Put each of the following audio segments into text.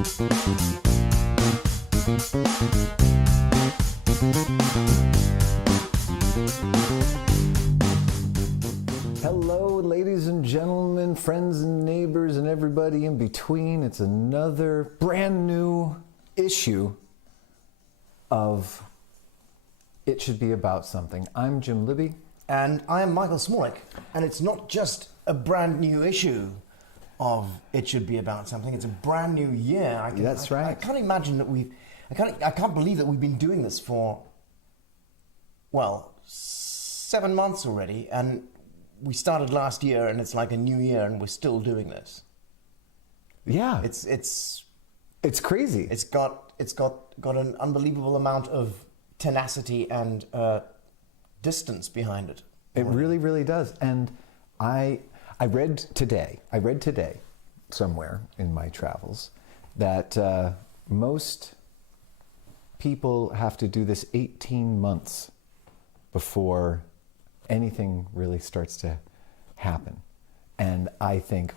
Hello, ladies and gentlemen, friends and neighbors, and everybody in between. It's another brand new issue of It Should Be About Something. I'm Jim Libby. And I am Michael Smolik. And it's not just a brand new issue of It Should Be About Something. It's a brand new year. That's right. I can't imagine that I can't believe that we've been doing this for, 7 months already. And we started last year, and it's like a new year, and we're still doing this. Yeah. It's crazy. It's got an unbelievable amount of tenacity and distance behind it. It really, really does. And I read today somewhere in my travels that most people have to do this 18 months before anything really starts to happen. And I think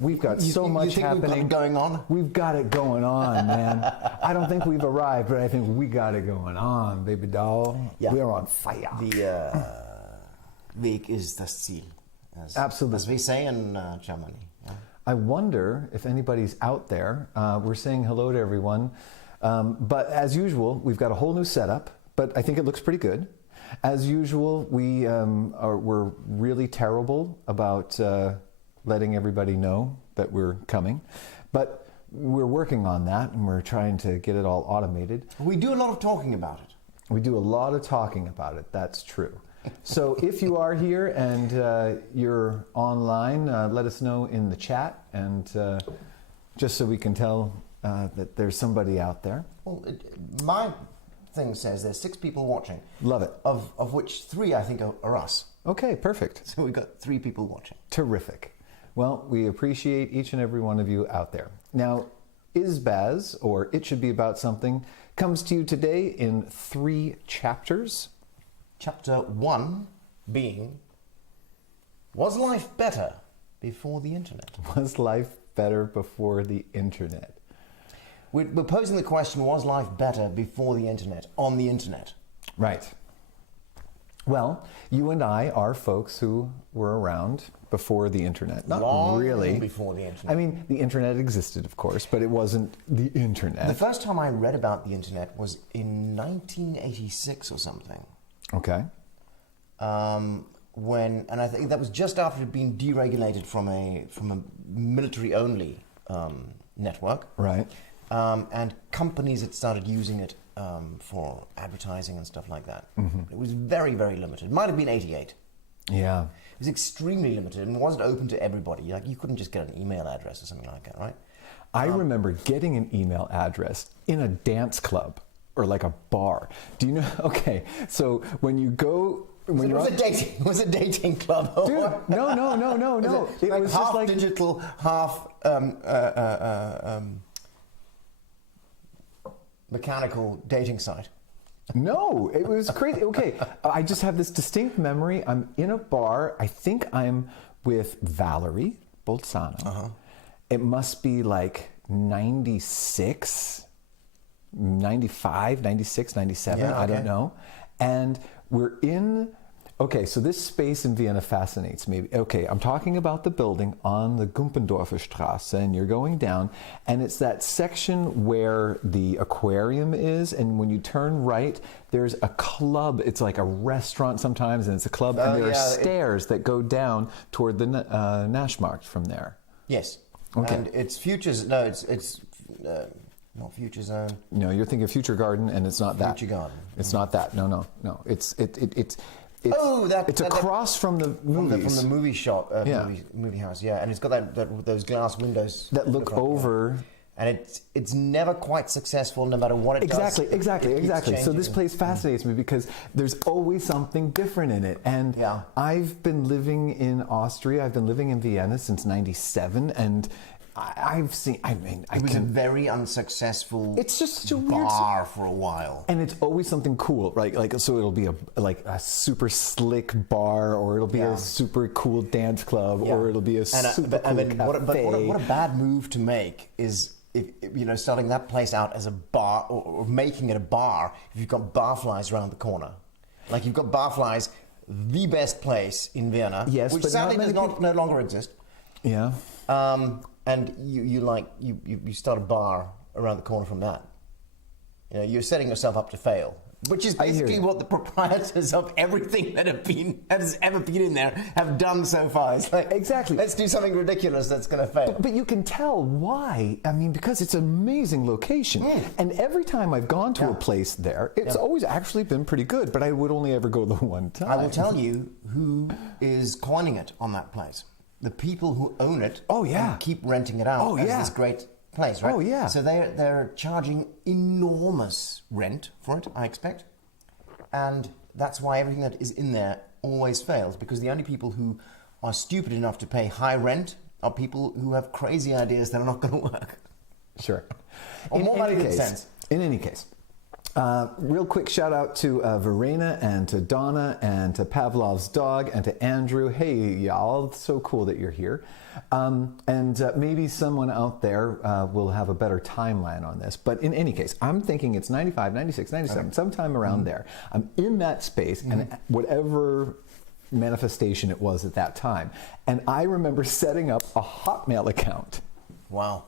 we've got so much happening. We've got it going on? We've got it going on, man. I don't think we've arrived, but I think we got it going on, baby doll. Yeah. We're on fire. The Weg ist das Ziel. Absolutely. As we say in Germany. Yeah. I wonder if anybody's out there. We're saying hello to everyone. But as usual, we've got a whole new setup, but I think it looks pretty good. As usual, we're really terrible about letting everybody know that we're coming. But we're working on that, and we're trying to get it all automated. We do a lot of talking about it. We do a lot of talking about it, that's true. So if you are here and you're online, let us know in the chat, and just so we can tell that there's somebody out there. Well, my thing says there's 6 people watching. Love it. Of which 3, I think, are us. Okay, perfect. So we've got 3 people watching. Terrific. Well, we appreciate each and every one of you out there. Now, ISBAZ, or It Should Be About Something, comes to you today in 3 chapters. Chapter 1 being, was life better before the internet? Was life better before the internet? We're posing the question, was life better before the internet, on the internet? Right. Well, you and I are folks who were around before the internet. Not Long really. before the internet. I mean, the internet existed, of course, but it wasn't the internet. The first time I read about the internet was in 1986 or something. Okay. And I think that was just after it had been deregulated from a military-only network. Right. And companies had started using it for advertising and stuff like that. Mm-hmm. It was very, very limited. It might have been 88. Yeah. It was extremely limited and wasn't open to everybody. Like, you couldn't just get an email address or something like that, right? I remember getting an email address in a dance club or like a bar. Do you know? Okay, so when you go... It was a dating club. Dude, no. It was just half like digital, half mechanical dating site. No, it was crazy. Okay, I just have this distinct memory. I'm in a bar. I think I'm with Valerie Bolzano. Uh-huh. It must be like 96, 95, 96, 97. Yeah, okay. I don't know. And we're in... Okay, so this space in Vienna fascinates me. Okay, I'm talking about the building on the Gumpendorfer Straße, and you're going down, and it's that section where the aquarium is, and when you turn right, there's a club. It's like a restaurant sometimes, and it's a club, and there are stairs that go down toward the Naschmarkt from there. Yes. Okay. And it's Futures... No, it's not Future Zone. No, you're thinking Future Garden, and it's not that. Future Garden. It's not that. No. It's It's across from the movies. From the movie shop, Yeah. movie house, yeah. And it's got those glass windows that look over. Yeah. And it's never quite successful, no matter what it does. Exactly. So this place fascinates me because there's always something different in it. And yeah. I've been living in Austria. I've been living in Vienna since '97, and I've seen. I mean, it was a very unsuccessful. It's just such a bar for a while, and it's always something cool, right? Like, so it'll be a super slick bar, or it'll be a super cool dance club, or it'll be a super cool cafe. But what a bad move to make is starting that place out as a bar or making it a bar, if you've got barflies around the corner. Like you've got barflies, the best place in Vienna, Yes, which but sadly not does many no longer exist. Yeah. And you start a bar around the corner from that. You're setting yourself up to fail, which is basically what the proprietors of everything that has ever been in there have done so far. It's like, exactly. Let's do something ridiculous that's going to fail. But you can tell why. I mean, because it's an amazing location. And every time I've gone to a place there, it's always actually been pretty good, but I would only ever go the one time. I will tell you who is coining it on that place. The people who own it and keep renting it out as this great place, right? Oh, yeah. So they're charging enormous rent for it, I expect. And that's why everything that is in there always fails, because the only people who are stupid enough to pay high rent are people who have crazy ideas that are not going to work. Sure. Or more money than sense. In any case, real quick shout out to Verena and to Donna and to Pavlov's dog and to Andrew. Hey, y'all, it's so cool that you're here. And maybe someone out there will have a better timeline on this. But in any case, I'm thinking it's 95, 96, 97, sometime around there. I'm in that space and whatever manifestation it was at that time. And I remember setting up a Hotmail account. Wow.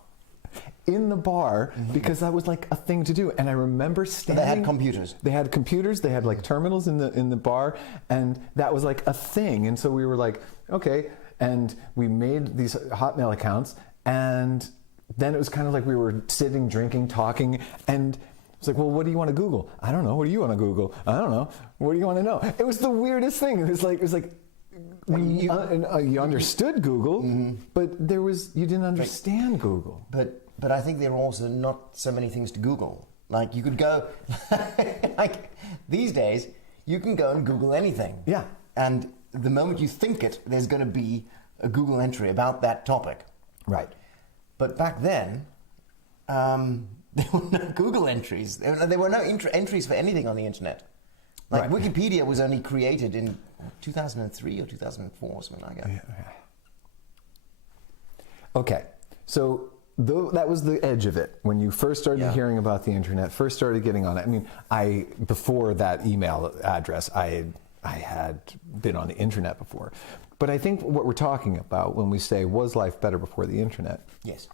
In the bar, because that was like a thing to do. And I remember standing... They had computers. They had computers, they had like terminals in the bar, and that was like a thing. And so we were like, okay, and we made these Hotmail accounts, and then it was kind of like we were sitting, drinking, talking, and it's like, well, what do you want to Google? I don't know. What do you want to Google? I don't know. What do you want to know? It was the weirdest thing. It was like you understood Google, but you didn't understand Google. But I think there are also not so many things to Google. Like you could go, like these days, you can go and Google anything. Yeah. And the moment you think it, there's going to be a Google entry about that topic. Right. But back then, there were no Google entries. There were no entries for anything on the internet. Like Wikipedia was only created in 2003 or 2004 or something like that. Yeah. Okay. So that was the edge of it. When you first started hearing about the internet, first started getting on it. I mean, before that email address, I had been on the internet before. But I think what we're talking about when we say, was life better before the internet? Yes.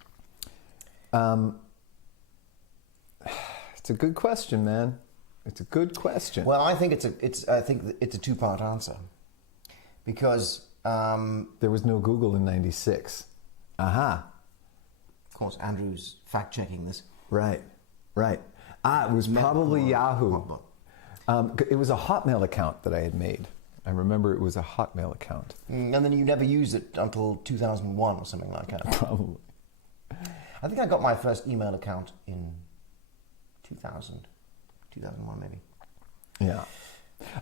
It's a good question, man. It's a good question. Well, I think it's a two-part answer. Because there was no Google in '96. Aha. Of course, Andrew's fact-checking this. Right. It was probably Yahoo. It was a Hotmail account that I had made. I remember it was a Hotmail account. And then you never used it until 2001 or something like that. Probably. I think I got my first email account in 2000, 2001 maybe. Yeah.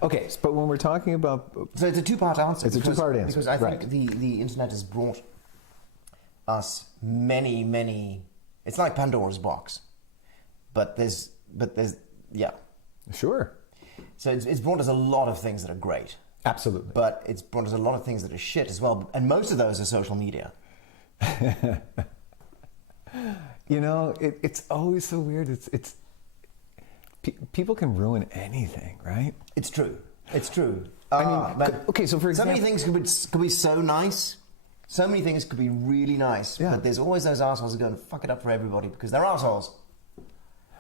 Okay, but when we're talking about... So it's a two-part answer. It's a two-part answer, Because I think the internet has brought us many, many... It's like Pandora's box. But there's yeah. Sure. So it's brought us a lot of things that are great. Absolutely. But it's brought us a lot of things that are shit as well. And most of those are social media. You know, it's always so weird. People can ruin anything, right? It's true. It's true. I mean, okay, so for example... So many things could be so nice. So many things could be really nice. Yeah. But there's always those assholes who go and fuck it up for everybody because they're assholes.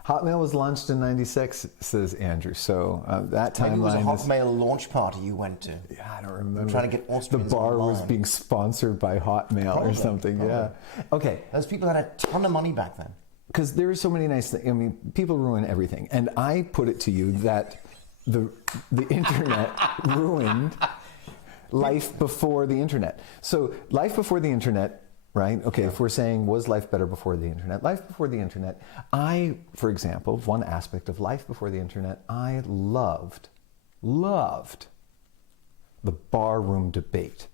Hotmail was launched in '96, says Andrew. So that timeline... Maybe it was a Hotmail launch party you went to. Yeah, I don't remember. Trying to get Austrians The bar online. was being sponsored by Hotmail Probably, or something. probably. Yeah. Okay. Those people had a ton of money back then. Because there are so many nice things. I mean, people ruin everything. And I put it to you that the internet ruined life before the internet. So life before the internet, right? Okay, if we're saying, was life better before the internet? Life before the internet, for example, one aspect of life before the internet, I loved the barroom debate.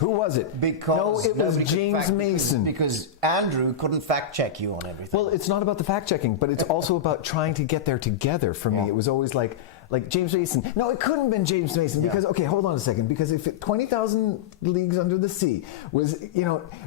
Who was it? Because no, it was James Mason. Because Andrew couldn't fact check you on everything. Well, it's not about the fact checking, but it's also about trying to get there together. For me, it was always like like James Mason. No, it couldn't have been James Mason because, okay, hold on a second. Because if 20,000 Leagues Under the Sea was,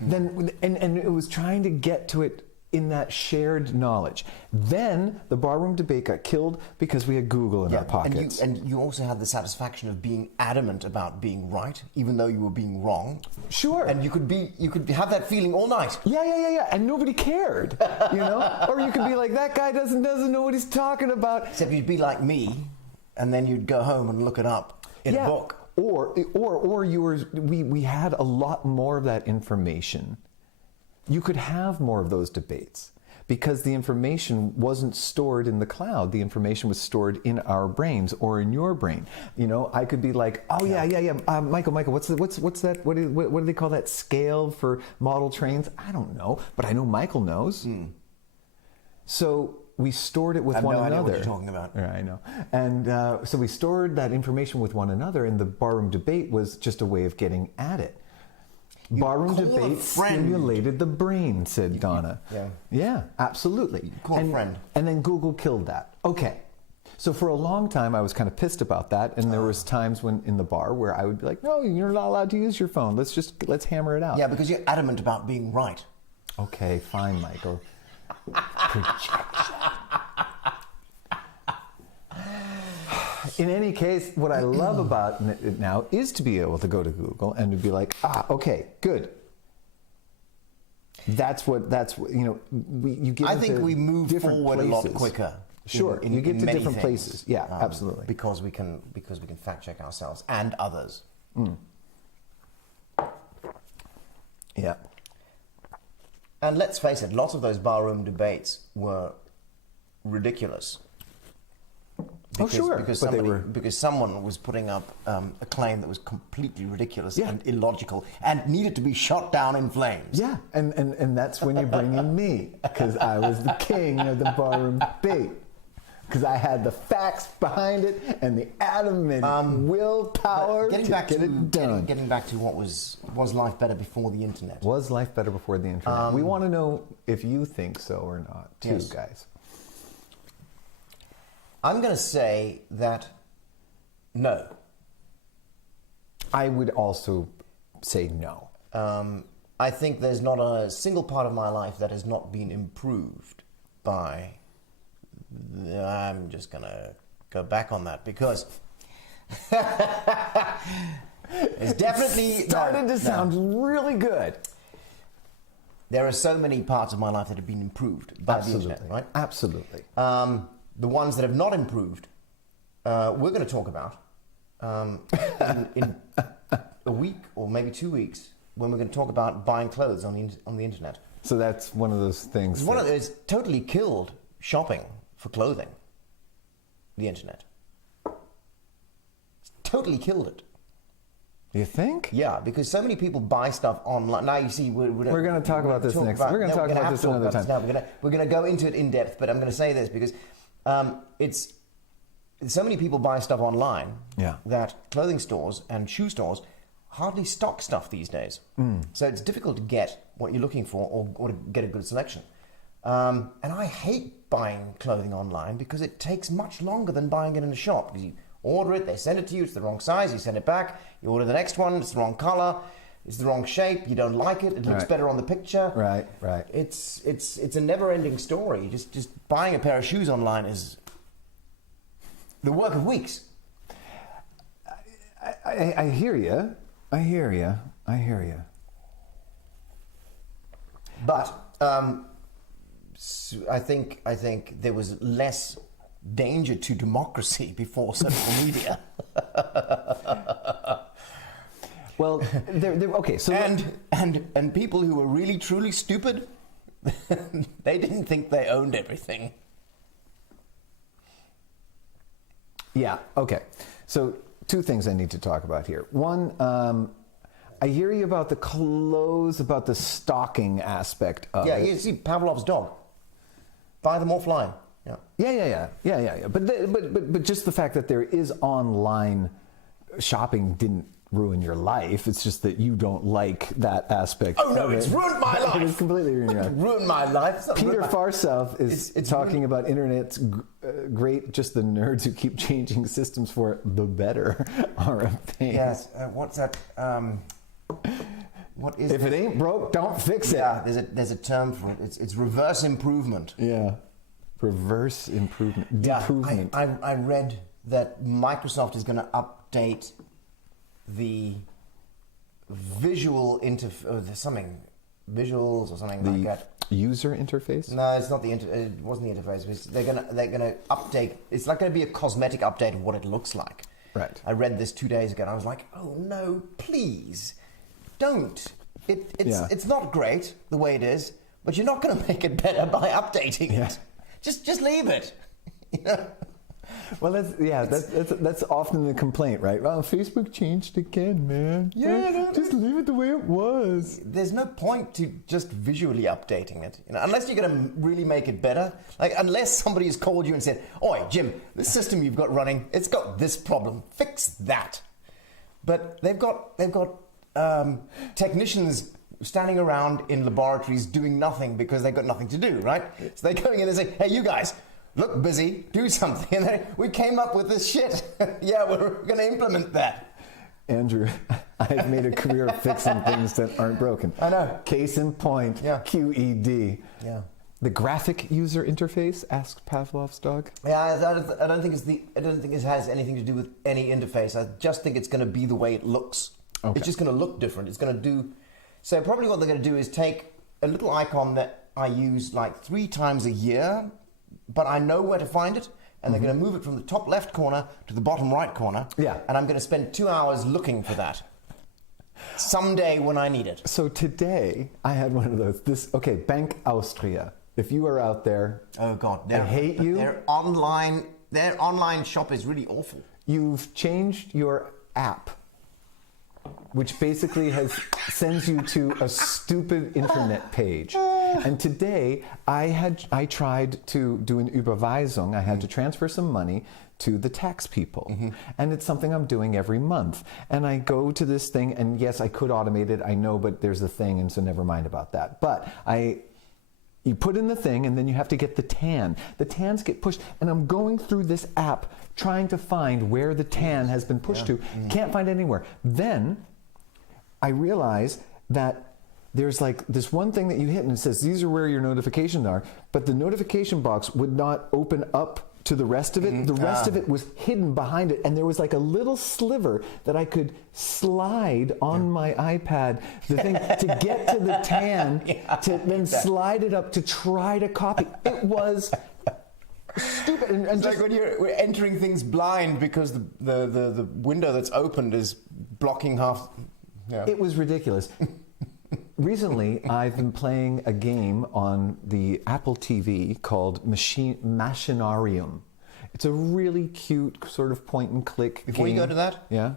then, and it was trying to get to it in that shared knowledge. Then the barroom debate got killed because we had Google in our pockets. And you also had the satisfaction of being adamant about being right, even though you were being wrong. Sure. And you could have that feeling all night. Yeah. And nobody cared, Or you could be like, that guy doesn't know what he's talking about. Except you'd be like me, and then you'd go home and look it up in a book. Or we had a lot more of that information. You could have more of those debates because the information wasn't stored in the cloud. The information was stored in our brains or in your brain. I could be like, oh yeah. Michael, what's that? What do they call that scale for model trains? I don't know, but I know Michael knows. So we stored it with one another. I have no idea what you're talking about. Yeah, I know. And so we stored that information with one another, and the barroom debate was just a way of getting at it. Barroom debate stimulated the brain, said Donna. Yeah, absolutely. Call a friend. And then Google killed that. Okay. So for a long time, I was kind of pissed about that, and there was times when in the bar where I would be like, no, you're not allowed to use your phone. Let's hammer it out. Yeah, because you're adamant about being right. Okay, fine, Michael. Projection. In any case, what I love about it now is to be able to go to Google and to be like, okay, good. You get. I think we move forward places. A lot quicker. Sure, you get to different places. Yeah, absolutely. Because we can fact check ourselves and others. Yeah. And let's face it, lots of those barroom debates were ridiculous. Because someone was putting up a claim that was completely ridiculous and illogical and needed to be shot down in flames. Yeah, and that's when you bring in me, because I was the king of the barroom debate. Because I had the facts behind it and the adamant willpower to get it done. Getting back to was life better before the internet? Was life better before the internet? We want to know if you think so or not, too, guys. I'm going to say that no. I would also say no. I think there's not a single part of my life that has not been improved by... I'm just going to go back on that because... it's definitely... started to sound really good. There are so many parts of my life that have been improved by the internet, right? Absolutely. The ones that have not improved, we're going to talk about in a week or maybe 2 weeks when we're going to talk about buying clothes on the internet. So that's one of those things. It's totally killed shopping for clothing. The internet. It's totally killed it. You think? Yeah, because so many people buy stuff online. Now you see, we're going to talk about this next. We're going to talk about this another time. We're going to go into it in depth, but I'm going to say this because it's so many people buy stuff online that clothing stores and shoe stores hardly stock stuff these days. So it's difficult to get what you're looking for or to get a good selection. And I hate buying clothing online because it takes much longer than buying it in a shop. Because you order it, they send it to you, it's the wrong size, you send it back, you order the next one, it's the wrong color, it's the wrong shape, you don't like it, it looks better on the picture. Right. It's a never-ending story. Just buying a pair of shoes online is the work of weeks. I hear you. But I think there was less danger to democracy before social media. Well, okay. So and people who were really truly stupid, they didn't think they owned everything. Yeah. Okay. So two things I need to talk about here. One, I hear you about the clothes, about the stalking aspect of it. Yeah, you see Pavlov's dog. Buy them offline. Yeah. But just the fact that there is online shopping didn't ruin your life. It's just that you don't like that aspect. Oh no, it's ruined my life. It's completely ruined your life. Ruined my life. Peter Farsouth is talking about internet's great. Just the nerds who keep changing systems for it, the better are a pain. Yes. What's that? What is If it ain't broke, don't fix it. Yeah, there's a term for it. It's reverse improvement. Yeah. Reverse improvement. Yeah, Deprovement. I read that Microsoft is going to update the visual visuals or something like that. User interface? No, it's not it wasn't the interface. They're gonna update. It's like going to be a cosmetic update of what it looks like. Right. I read this 2 days ago and I was like, oh no, please don't. It's not great the way it is, but you're not going to make it better by updating it. Just leave it. You know? Well, that's often the complaint, right? Well, Facebook changed again, man. Just leave it the way it was. There's no point to just visually updating it, you know, unless you're going to really make it better. Like, unless somebody has called you and said, "Oi, Jim, the system you've got running, it's got this problem. Fix that." But they've got technicians standing around in laboratories doing nothing because they've got nothing to do, right? So they're going in and say, "Hey, you guys, look busy, do something." And then, we came up with this shit. Yeah, we're going to implement that. Andrew, I've made a career of fixing things that aren't broken. I know. Case in point, Yeah. QED. Yeah. The graphic user interface, asked Pavlov's dog. Yeah, I don't think it has anything to do with any interface. I just think it's going to be the way it looks. Okay. It's just going to look different. It's going to do. So probably what they're going to do is take a little icon that I use like 3 times a year, but I know where to find it, and they're going to move it from the top left corner to the bottom right corner. Yeah. And I'm going to spend 2 hours looking for that someday when I need it. So today, I had one of those. Bank Austria. If you are out there, Oh God, I hate you. Their online shop is really awful. You've changed your app, which basically sends you to a stupid internet page. And today I tried to do an Überweisung. I had to transfer some money to the tax people. And it's something I'm doing every month. And I go to this thing, and yes, I could automate it, I know, but there's a thing, and so never mind about that. But you put in the thing, and then you have to get the TAN. The TANs get pushed, and I'm going through this app trying to find where the TAN has been pushed to. Can't find it anywhere. Then I realize that there's like this one thing that you hit, and it says, these are where your notifications are, but the notification box would not open up to the rest of it. The rest of it was hidden behind it, and there was like a little sliver that I could slide on my iPad, the thing, to get to the TAN, to then slide it up to try to copy. It was stupid. And It's like when we're entering things blind because the window that's opened is blocking half. Yeah. It was ridiculous. Recently, I've been playing a game on the Apple TV called Machinarium. It's a really cute sort of point and click Before game. you go to that, Yeah?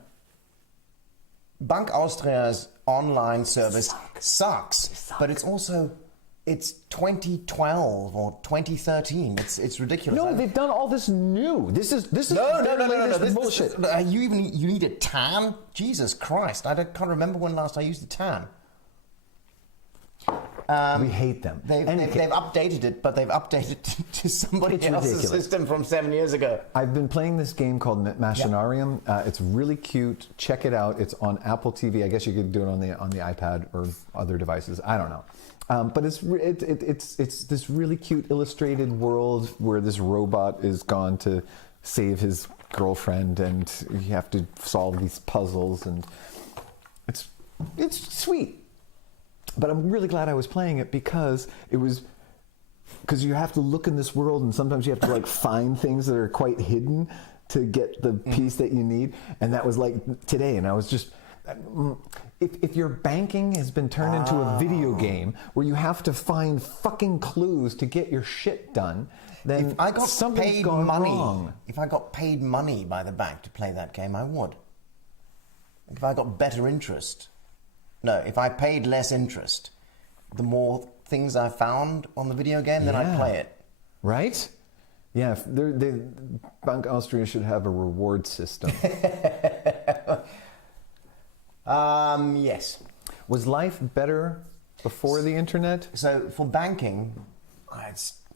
Bank Austria's online service sucks. But it's 2012 or 2013. It's ridiculous. No, they've done all this new. This is No. their latest This bullshit. you need a TAN? Jesus Christ! Can't remember when last I used the TAN. We hate them. They've updated it, but they've updated it to somebody It's else's ridiculous. system from 7 years ago. I've been playing this game called Machinarium. It's really cute. Check it out. It's on Apple TV. I guess you could do it on the iPad or other devices. I don't know. But it's this really cute illustrated world where this robot is gone to save his girlfriend, and you have to solve these puzzles, and it's sweet. But I'm really glad I was playing it because you have to look in this world, and sometimes you have to like find things that are quite hidden to get the piece that you need. And that was like today, and I was just, if your banking has been turned into a video game where you have to find fucking clues to get your shit done, then If I got something's paid gone money, wrong. if I got paid money by the bank to play that game, I would. If I got better interest. No, if I paid less interest, the more things I found on the video game, then I'd play it. Right? Yeah, Bank Austria should have a reward system. Yes. Was life better before the internet? So for banking,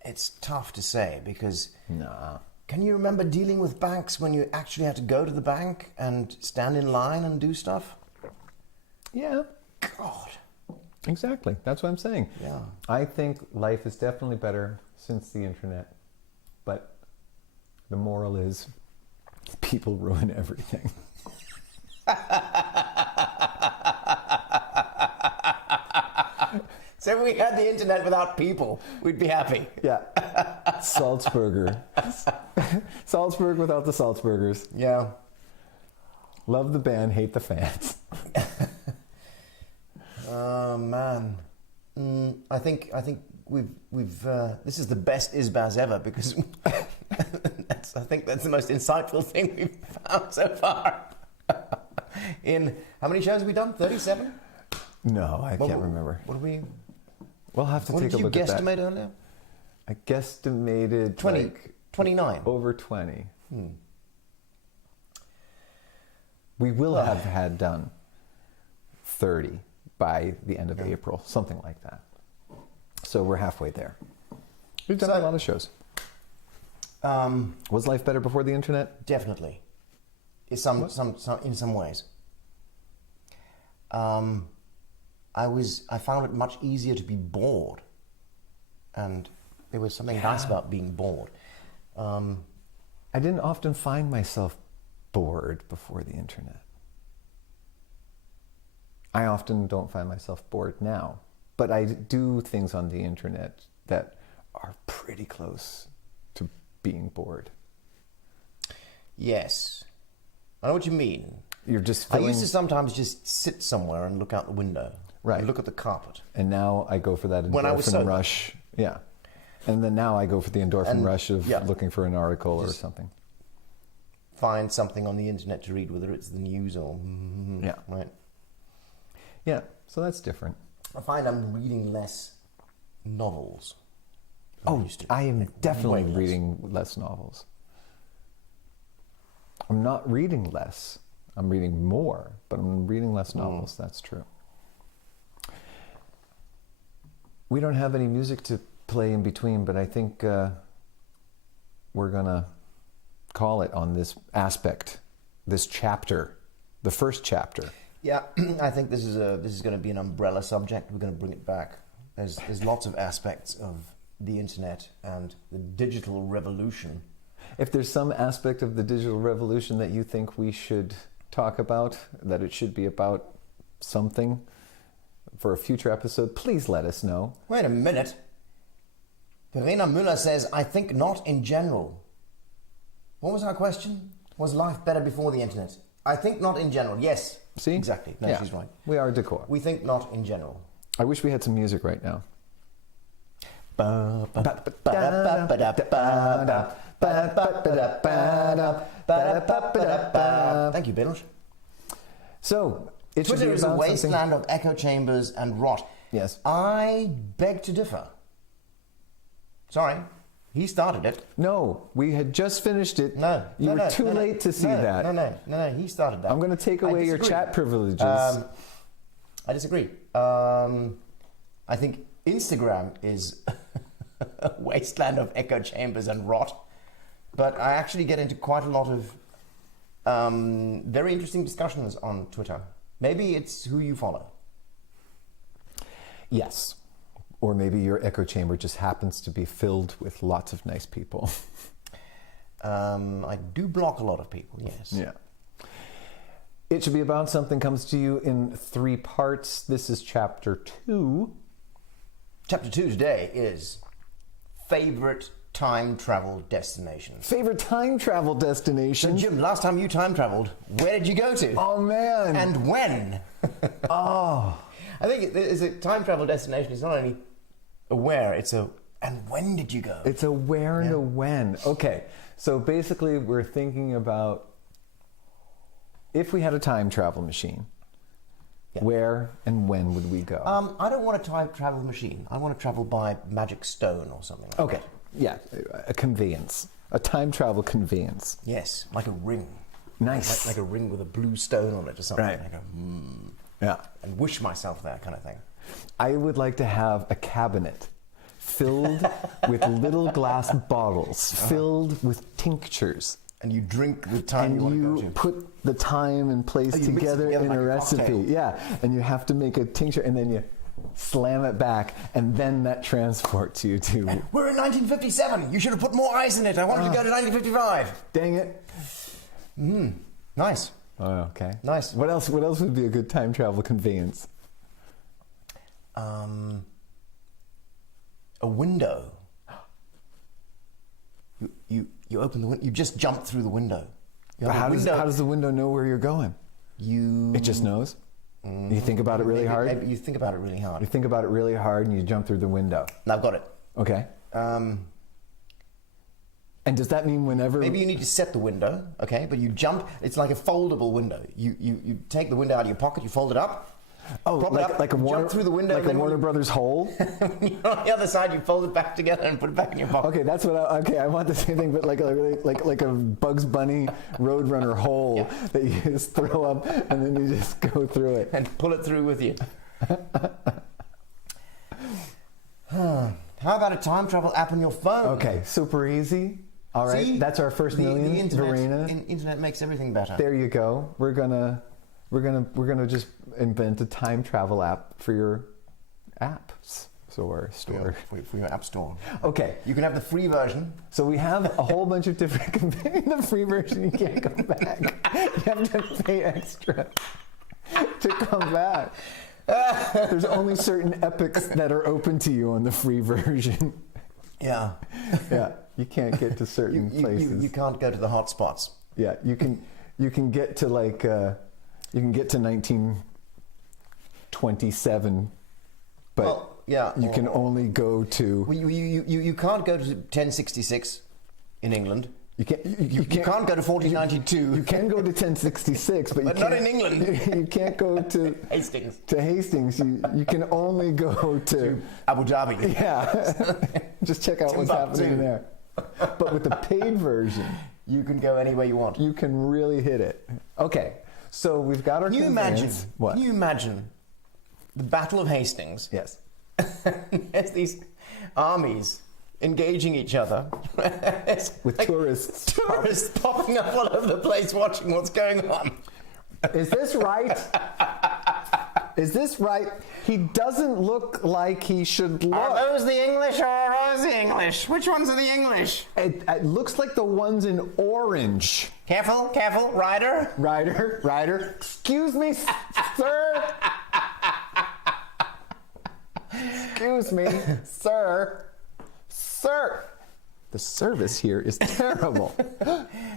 It's tough to say because Nah. can you remember dealing with banks when you actually had to go to the bank and stand in line and do stuff? Yeah, God. exactly. That's what I'm saying. Yeah. I think life is definitely better since the internet, but the moral is people ruin everything. So if we had the internet without people, we'd be happy. Yeah. Salzburger. Salzburg without the Salzburgers. Yeah. Love the band, hate the fans. Oh man. I think we've this is the best Isbaz ever because I think that's the most insightful thing we've found so far. In how many shows have we done? 37? No, I can't remember. What do we? We'll have to What take did a you look at that. guesstimate earlier? I guesstimated 20, like 29. over 20. We will have had done 30 by the end of April, something like that. So we're halfway there. We've done a lot of shows. Was life better before the internet? Definitely. In some ways. I found it much easier to be bored, and there was something nice about being bored. I didn't often find myself bored before the internet. I often don't find myself bored now, but I do things on the internet that are pretty close to being bored. Yes, I know what you mean. You're just I feeling, used to sometimes just sit somewhere and look out the window, Right. and look at the carpet. and now I go for that When I was endorphin sober. rush. Yeah. And then now I go for the endorphin And- rush of yeah. looking for an article or Just- something. Find something on the internet to read, whether it's the news or Yeah. right. Yeah, so that's different. I find I'm reading less novels. than I used to. I am Like, definitely way less. reading less novels. I'm not reading less. I'm reading more, but I'm reading less novels. That's true. We don't have any music to play in between, but I think we're going to call it on this aspect, this chapter, the first chapter. Yeah, I think this is going to be an umbrella subject. We're going to bring it back. There's lots of aspects of the internet and the digital revolution. If there's some aspect of the digital revolution that you think we should talk about, that it should be about something for a future episode, please let us know. Wait a minute. Verena Müller says, I think not in general. What was our question? Was life better before the internet? I think not in general. Yes. See? Exactly. No, Yeah. she's right. We are decor. We think not in general. I wish we had some music right now. Thank you, Beatles. So, it should Twitter be is a about wasteland something... of echo chambers and rot. Yes. I beg to differ. Sorry, he started it. No, we had just finished it. No, You were too late to see that. No, he started that. I'm going to take I away your disagree. chat privileges. I disagree. I think Instagram is a wasteland of echo chambers and rot, but I actually get into quite a lot of very interesting discussions on Twitter. Maybe it's who you follow. Yes. Or maybe your echo chamber just happens to be filled with lots of nice people. I do block a lot of people, yes. Yeah. It should be about something comes to you in 3 parts. This is chapter 2. Chapter 2 today is favorite time travel destinations. Favorite time travel destination? Jim, last time you time traveled, where did you go to? Oh man. And when? Oh. I think it's a time travel destination. It's not only a where, it's a and when did you go? It's a where and a when. Okay. So basically we're thinking about if we had a time travel machine, where and when would we go? I don't want a time travel machine. I want to travel by magic stone or something like Okay. that. Yeah, a conveyance. A time travel conveyance. Yes, like a ring. Nice. Like a ring with a blue stone on it or something. Right. I go, Yeah. and wish myself there kind of thing. I would like to have a cabinet filled with little glass bottles filled with tinctures. And you drink the time you want to go And to. you put the time and place you mix it together together in like a a recipe. cocktail. Yeah, and you have to make a tincture, and then you slam it back, and then that transports you to. We're in 1957. You should have put more ice in it. I wanted to go to 1955. Dang it! Nice. Oh, okay. Nice. What else? What else would be a good time travel conveyance? A window. You open the window. You just jump through the window. You have a How window. does the window know where you're going? It just knows. You think about it really hard. Maybe you think about it really hard. You think about it really hard, and you jump through the window. And I've got it. Okay. And does that mean whenever? Maybe you need to set the window, okay? But you jump. It's like a foldable window. You take the window out of your pocket. You fold it up. Oh, prop it up, like a Warner, jump through the window, like and a then Warner when Brothers hole. you're on the other side. You fold it back together and put it back in your pocket. Okay, that's what. I want the same thing, but like a Bugs Bunny Roadrunner hole that you just throw up and then you just go through it. And pull it through with you. How about a time travel app on your phone? Okay, super easy. All right, See? that's our first million. The internet, Verena. Internet makes everything better. There you go. We're gonna just invent a time travel app for your apps store. For your app store. Okay, You can have the free version. so we have a whole bunch of different. The free version, you can't go back. You have to pay extra to come back. There's only certain epics that are open to you on the free version. Yeah. Yeah, you can't get to certain places. You can't go to the hot spots. Yeah, you can get to like you can get to 1927, but Well, yeah, you can only go to. Well, you can't go to 1066 in England. You can't. You can't go to 1492. You can go to 1066, but you But can't, not in England. You can't go to Hastings. To Hastings, you can only go to. Abu Dhabi. Yeah, just check out what's Timbuktu. happening there. But with the paid version, You can go anywhere you want. you can really hit it. Okay, so we've got our. Can you imagine? conveyance. What? Can you imagine the Battle of Hastings? Yes. There's these armies engaging each other. It's With like tourists. Tourists popping up all over the place watching what's going on. Is this right? Is this right? He doesn't look like he should look. Are those the English or are those the English? Which ones are the English? It looks like the ones in orange. Careful, careful, Ryder. Ryder. Excuse me, sir. Excuse me, sir. Sir. The service here is terrible.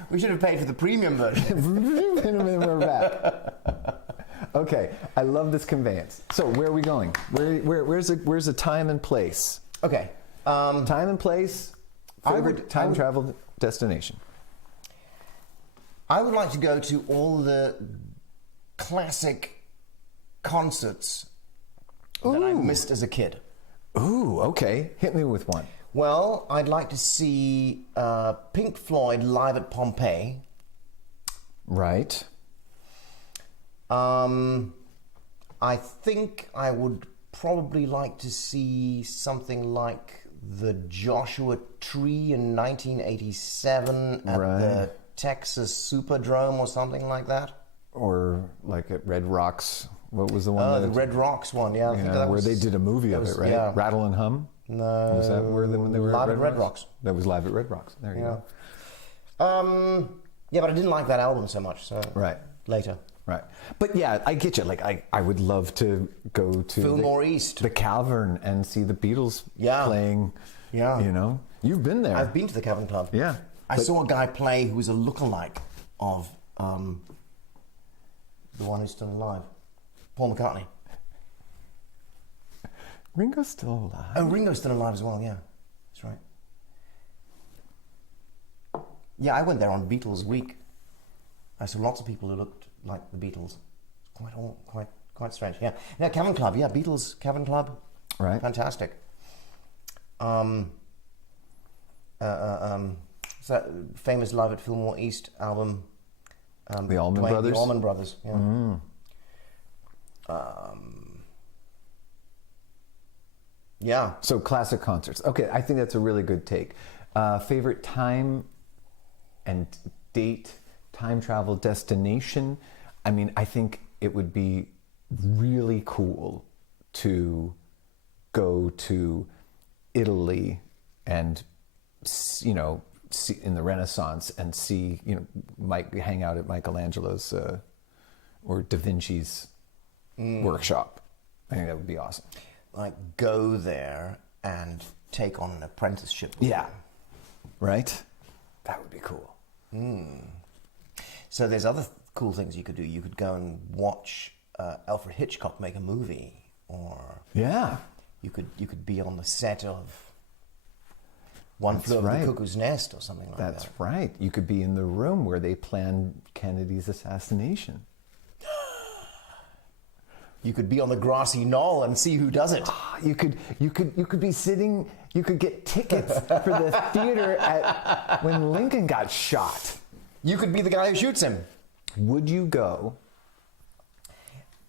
We should have paid for the premium version. We're back. Okay, I love this conveyance. So where are we going? Where's a time and place? Okay. Time and place. Favorite time travel destination. I would like to go to all the classic concerts that I missed as a kid. Ooh, okay. Hit me with one. Well, I'd like to see Pink Floyd live at Pompeii. Right. I think I would probably like to see something like the Joshua Tree in 1987 at the Texas Superdome or something like that. Or like at Red Rocks. What was the one? Oh, the Red Rocks one, yeah. I think that where was, they did a movie of it, right? Yeah. Rattle and Hum? No. Was that when they were Live at at Red Rocks? That was live at Red Rocks. There you go. Yeah, but I didn't like that album so much. So Right. later. Right. But yeah, I get you. Like, I would love to go to Fillmore East. the Cavern and see the Beatles playing. Yeah. You know? You've been there. I've been to the Cavern Club. Yeah. I saw a guy play who was a lookalike of the one who's still alive, Paul McCartney. Ringo's still alive. Oh, Ringo's still alive as well, yeah. That's right. Yeah, I went there on Beatles Week. I saw lots of people who looked like the Beatles. Quite strange, yeah. Yeah, Cavern Club, yeah, Beatles, Cavern Club. Right. Fantastic. So that famous Live at Fillmore East album. The Allman Brothers? The Allman Brothers, yeah. Yeah. So classic concerts. Okay, I think that's a really good take. Favorite time and date, time travel destination. I mean, I think it would be really cool to go to Italy and, see in the Renaissance and see, hang out at Michelangelo's or Da Vinci's workshop. I think that would be awesome. Like, go there and take on an apprenticeship. Yeah. Right? That would be cool. So there's other cool things you could do. You could go and watch Alfred Hitchcock make a movie, or Yeah. you could be on the set of One That's Flew Over right. the Cuckoo's Nest or something like That's that. right. You could be in the room where they planned Kennedy's assassination. You could be on the grassy knoll and see who does it. You could be sitting. You could get tickets for the theater when Lincoln got shot. You could be the guy who shoots him. Would you go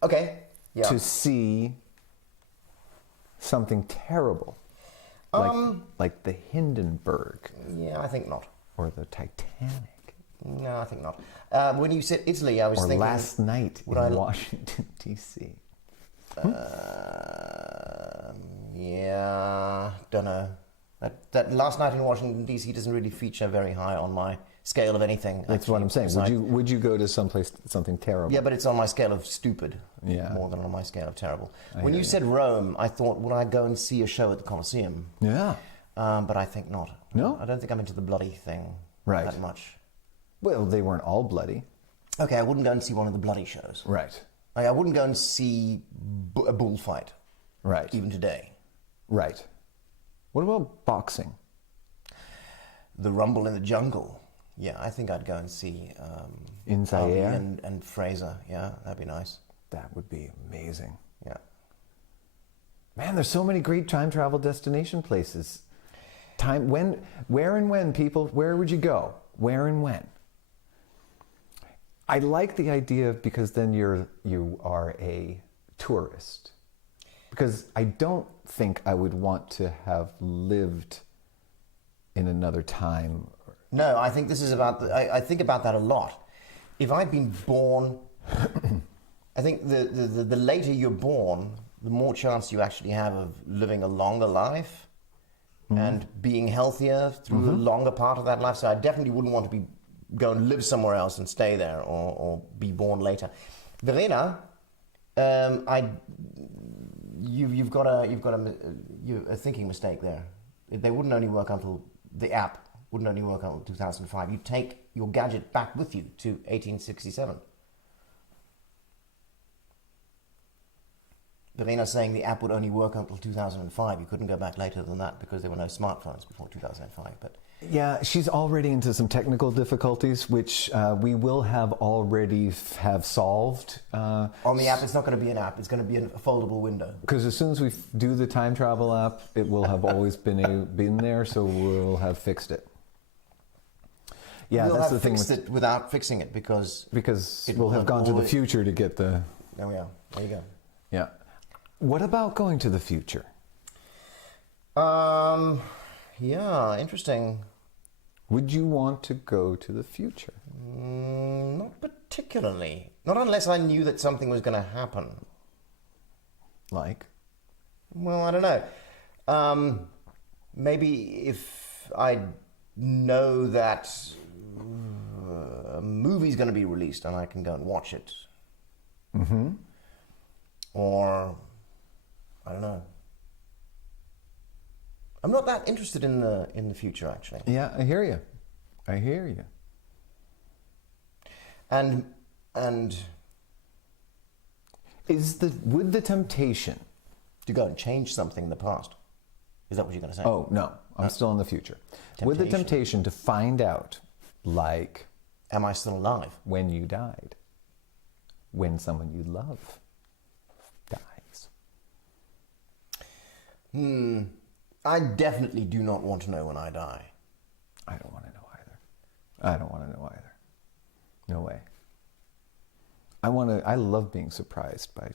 Okay. Yeah. to see something terrible, like the Hindenburg Yeah, I think not. or the Titanic No, I think not. When you said Italy, I was or thinking Last Night in would I- Washington D.C.? Yeah, don't know. That Last Night in Washington D.C. doesn't really feature very high on my scale of anything. That's what actually, I'm saying. besides- Would you go to something terrible? Yeah, but it's on my scale of stupid, Yeah. more than on my scale of terrible. I When hear you you. said Rome, I thought, would I go and see a show at the Colosseum? Yeah. But I think not. No? I don't think I'm into the bloody thing Right. that much. Well, they weren't all bloody. Okay, I wouldn't go and see one of the bloody shows. Right. I wouldn't go and see a bullfight, Right. even today. Right. What about boxing? The Rumble in the Jungle. Yeah, I think I'd go and see In Ali Zaire? and Fraser. Yeah, that'd be nice. That would be amazing. Yeah. Man, there's so many great time travel destination places. Where and when, people, where would you go? Where and when? I like the idea because then you are a tourist. Because I don't think I would want to have lived in another time. No, I think this is about. I think about that a lot. If I'd been born, I think the later you're born, the more chance you actually have of living a longer life and being healthier through a longer part of that life. So I definitely wouldn't want to go and live somewhere else and stay there, or be born later. Verena, you've got a thinking mistake there. They wouldn't only work until the app wouldn't only work until 2005. You take your gadget back with you to 1867. Verena's saying the app would only work until 2005. You couldn't go back later than that because there were no smartphones before 2005. But Yeah, she's already into some technical difficulties, which we will have already have solved. on the app, it's not going to be an app. It's going to be a foldable window. Because as soon as we do the time travel app, it will have always been there, so we'll have fixed it. Yeah, we'll that's have the thing fixed with, it without fixing it because because it we'll will have have gone to the always- future to get the. there we are. There you go. Yeah. What about going to the future? Yeah, interesting. Would you want to go to the future? Not particularly. Not unless I knew that something was going to happen. Like? Well, I don't know. Maybe if I know that a movie's going to be released and I can go and watch it. Mm-hmm. Or, I don't know. I'm not that interested in the future, actually. Yeah, I hear you. I hear you. And Would the temptation? to go and change something in the past. Is that what you're going to say? Oh no, I'm still in the future. Would the temptation to find out, like Am I still alive? when you died, when someone you love dies? I definitely do not want to know when I die. I don't want to know either. I don't want to know either. No way. I love being surprised by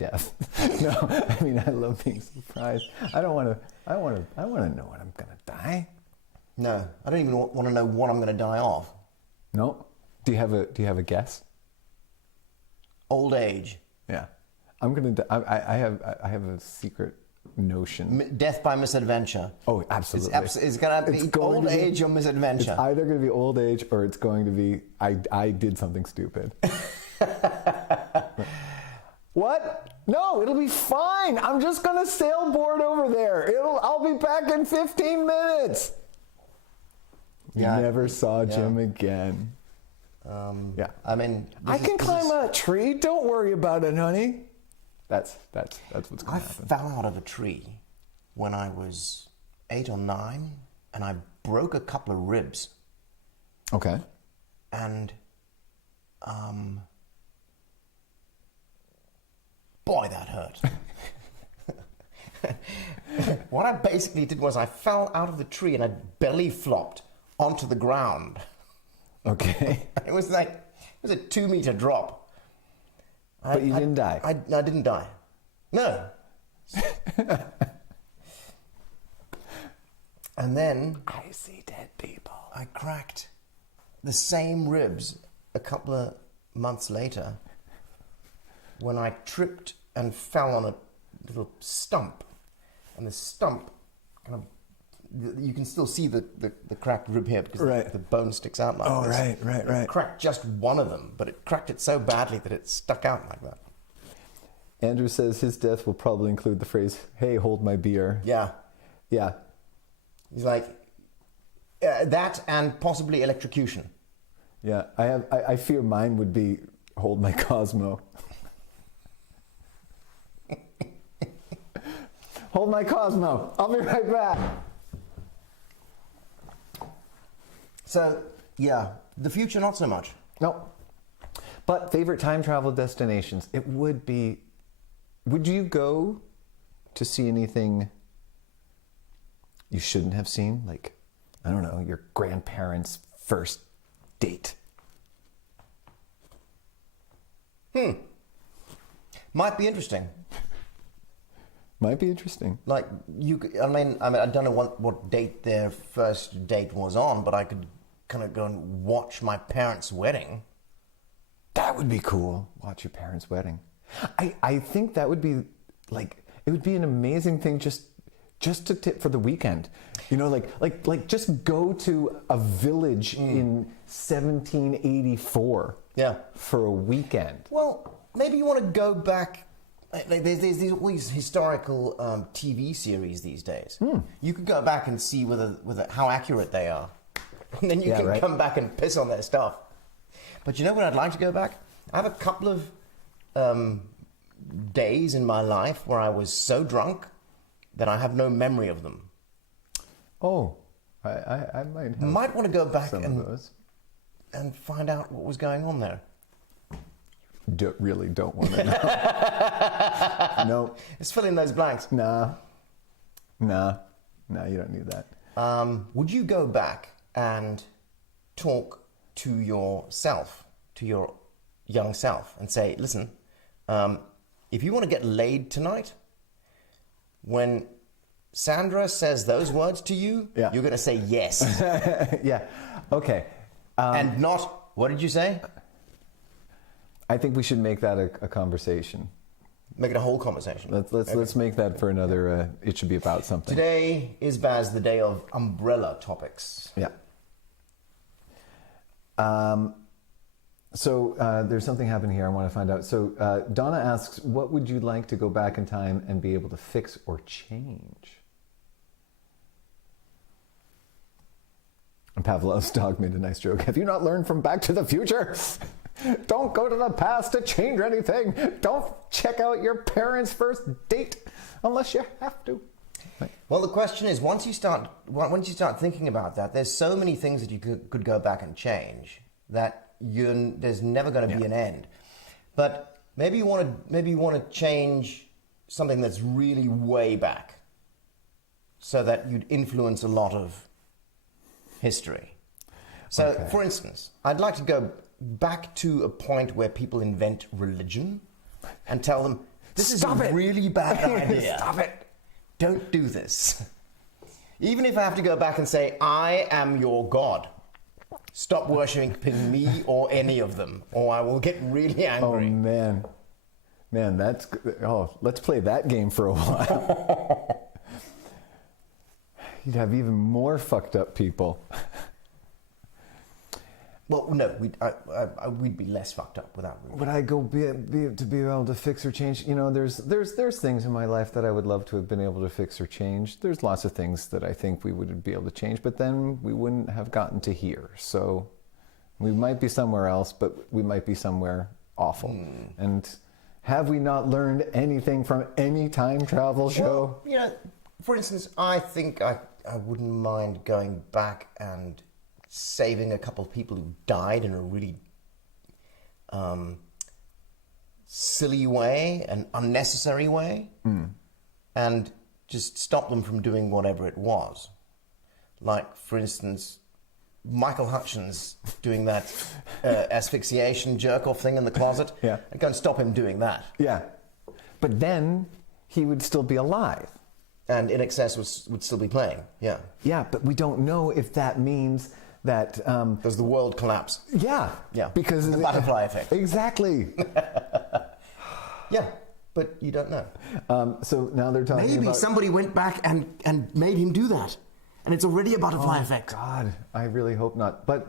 death. No, I mean, I love being surprised. I want to know when I'm going to die. No, I don't even want to know what I'm going to die of. No? Do you have a guess? Old age. Yeah. I'm going to I have a secret notion. Death by misadventure. Oh, absolutely. It's going to be old age or It's misadventure. either going to be old age or it's going to be I did something stupid. What? No, it'll be fine. I'm just going to sailboard over there. I'll be back in 15 minutes. Yeah. You never saw Jim again. Yeah. I mean, I can climb a tree. Don't worry about it, honey. That's what's going I to happen. fell out of a tree when I was 8 or 9, and I broke a couple of ribs. Okay. And boy, that hurt. What I basically did was I fell out of the tree and I belly flopped onto the ground. Okay. It was a 2-meter drop. But you didn't die. I didn't die. No. And then I see dead people. I cracked the same ribs a couple of months later when I tripped and fell on a little stump. And the stump kind of, you can still see the cracked rib here because Right. the bone sticks out like Oh, this. right. It cracked just one of them, but it cracked it so badly that it stuck out like that. Andrew says his death will probably include the phrase, "Hey, hold my beer." Yeah. Yeah. He's like, that and possibly electrocution. Yeah. I fear mine would be, "Hold my Cosmo." Hold my Cosmo. I'll be right back. So, yeah, the future not so much. No. But favorite time travel destinations. It would be, would you go to see anything you shouldn't have seen? Like, I don't know, your grandparents' first date. Might be interesting. Might be interesting. Like, I mean, I don't know what date their first date was on, but I could kind of go and watch my parents' wedding. That would be cool. Watch your parents' wedding. I think that would be like, it would be an amazing thing just to tip for the weekend. You know, like just go to a village in 1784. Yeah. For a weekend. Well, maybe you want to go back. Like, there's all these historical TV series these days. You could go back and see whether how accurate they are, and then you can come back and piss on their stuff. But you know where I'd like to go back? I have a couple of days in my life where I was so drunk that I have no memory of them. Oh, I might have Might want to go back some of those. and find out what was going on there. Really don't want to know. No. Let's fill in those blanks. Nah, you don't need that. Would you go back and talk to yourself, to your young self, and say, listen, if you want to get laid tonight, when Sandra says those words to you, Yeah. you're going to say yes. Yeah, okay. And not, what did you say? I think we should make that a conversation. Make it a whole conversation. Let's make that for another. It should be about something. Today is, Baz, the day of umbrella topics. Yeah. So there's something happening here I want to find out. So Donna asks, what would you like to go back in time and be able to fix or change? And Pavlov's dog made a nice joke. Have you not learned from Back to the Future? Don't go to the past to change anything. Don't check out your parents' first date unless you have to. Right. Well, the question is, once you start thinking about that, there's so many things that you could go back and change that there's never going to be an end. But maybe you want to change something that's really way back, so that you'd influence a lot of history. So, Okay. for instance, I'd like to go back to a point where people invent religion and tell them, This is Stop a it. really bad idea. Stop it. Don't do this. Even if I have to go back and say, I am your God, stop worshipping me or any of them, or I will get really Oh angry. man, that's let's play that game for a while. You'd have even more fucked up people. Well, no, we'd be less fucked up without Ruby. Would I go be able to fix or change? You know, there's things in my life that I would love to have been able to fix or change. There's lots of things that I think we would be able to change, but then we wouldn't have gotten to here. So we might be somewhere else, but we might be somewhere awful. And have we not learned anything from any time travel show? Well, you know, for instance, I think I wouldn't mind going back and saving a couple of people who died in a really silly way, an unnecessary way, and just stop them from doing whatever it was. Like, for instance, Michael Hutchins doing that asphyxiation jerk-off thing in the closet. Yeah. I'd go and stop him doing that. Yeah. But then he would still be alive. And In Excess would still be playing, yeah. Yeah, but we don't know if that means that... Does the world collapse? yeah. Yeah, Because the butterfly effect. Exactly. Yeah, but you don't know. So now they're talking Maybe about... somebody went back and made him do that. And it's already a butterfly effect. God, I really hope not. But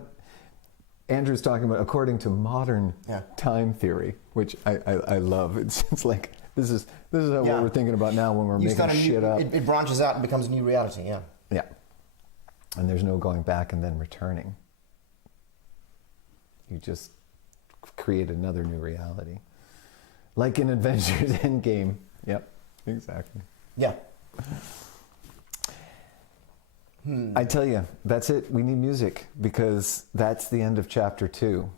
Andrew's talking about according to modern time theory, which I love. It's like this is what we're thinking about now when we're making shit up. It branches out and becomes a new reality, yeah. Yeah. And there's no going back and then returning. You just create another new reality. Like in Avengers Endgame. Yep, exactly. Yeah. I tell you, that's it. We need music because that's the end of chapter 2.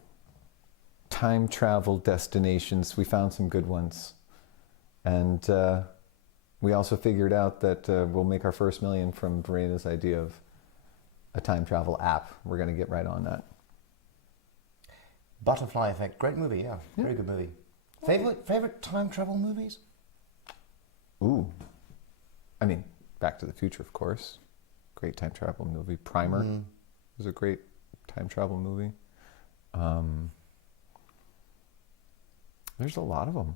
Time travel destinations. We found some good ones. And we also figured out that we'll make our first million from Verena's idea of a time travel app. We're going to get right on that. Butterfly Effect, great movie, yeah. Very good movie. Favorite time travel movies? Ooh. I mean, Back to the Future, of course. Great time travel movie. Primer was a great time travel movie. There's a lot of them.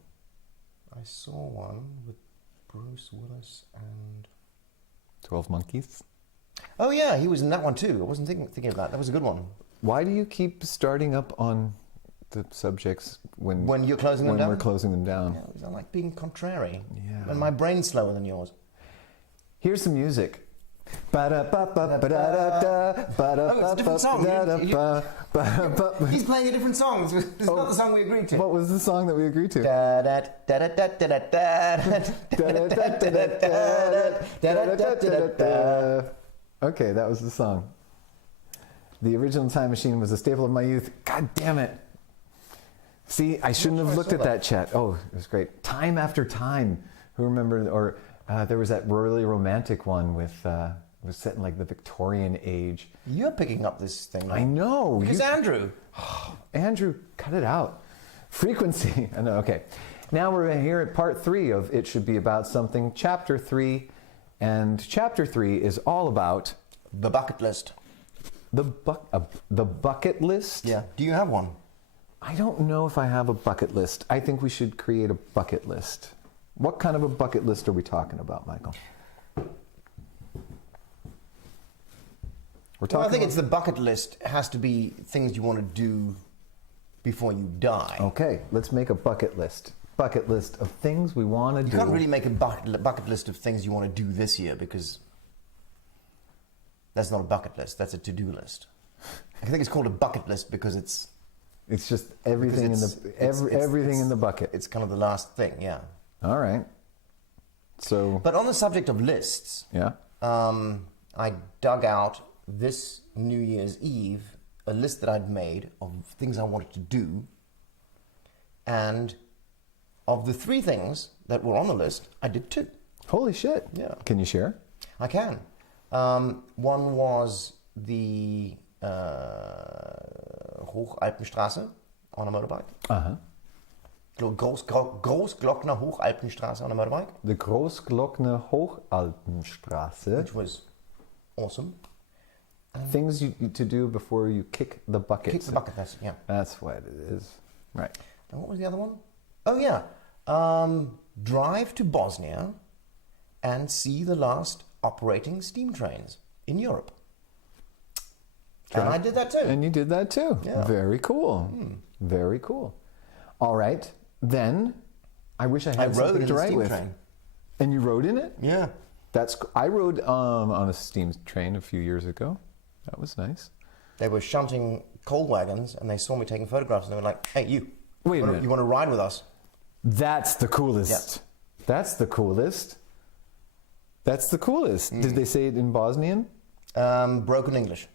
I saw one with Bruce Willis and... 12 Monkeys. Oh yeah, he was in that one too. I wasn't thinking of that. That was a good one. Why do you keep starting up on the subjects when you're closing them down? we're closing them down? Yeah, because I like being contrary. Yeah. And my brain's slower than yours. Here's some music. Oh, it's a different song. He's playing a different song. It's not the song we agreed to. What was the song that we agreed to? Okay, that was the song. The original Time Machine was a staple of my youth. God damn it. See, I shouldn't have looked at that chat. Oh, it was great. Time After Time. Who remembered? Or there was that really romantic one with, it was set in like the Victorian age. You're picking up this thing. I know. Because Andrew. Andrew, cut it out. Frequency. I know, okay. Now we're here at part 3 of It Should Be About Something, chapter 3. And chapter 3 is all about... The bucket list. The bucket list? Yeah. Do you have one? I don't know if I have a bucket list. I think we should create a bucket list. What kind of a bucket list are we talking about, Michael? Well, I think it's the bucket list has to be things you want to do before you die. Okay, let's make a bucket list. Bucket list of things we want to do. You can't really make a bucket list of things you want to do this year because that's not a bucket list. That's a to-do list. I think it's called a bucket list because it's just everything everything in the bucket. It's kind of the last thing, yeah. All right. So. But on the subject of lists, yeah. I dug out this New Year's Eve a list that I'd made of things I wanted to do, and of the 3 things that were on the list, I did 2. Holy shit! Yeah. Can you share? I can. One was the Hochalpenstraße on a motorbike. Uh-huh. Großglockner Hochalpenstraße on a motorbike, The Großglockner Hochalpenstraße. which was awesome. Things to do before you kick the bucket. Kick the bucket, yeah. That's what it is. Right. And what was the other one? Oh, yeah. Drive to Bosnia and see the last operating steam trains in Europe. And I did that too. And you did that too. Yeah. Very cool. Very cool. All right. Then I wish I had I rode something in to a write steam with. train. And you rode in it? Yeah. I rode on a steam train a few years ago. That was nice. They were shunting coal wagons and they saw me taking photographs and they were like, hey, you. Wait a minute. You want to ride with us? That's the coolest. Yep. That's the coolest. That's the coolest. Did they say it in Bosnian? Broken English.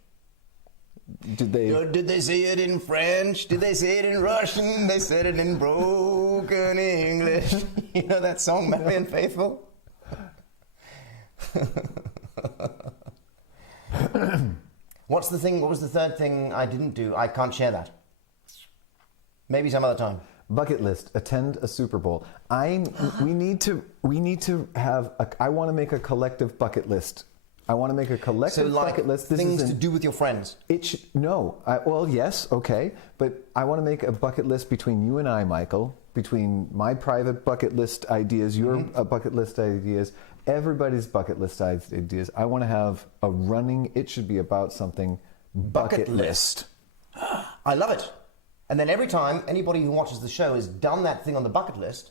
Did they? Did they say it in French? Did they say it in Russian? They said it in broken English. You know that song, Marianne Faithful? What's the thing? What was the third thing I didn't do? I can't share that. Maybe some other time. Bucket list: attend a Super Bowl. We need to have. I want to make a collective bucket list. I want to make a So, collective like bucket list. This things is to do with your friends. Well, yes, okay, but I want to make a bucket list between you and I, Michael. Between my private bucket list ideas, your bucket list ideas, everybody's bucket list ideas. I want to have a running. It should be about something. Bucket list. I love it. And then every time anybody who watches the show has done that thing on the bucket list,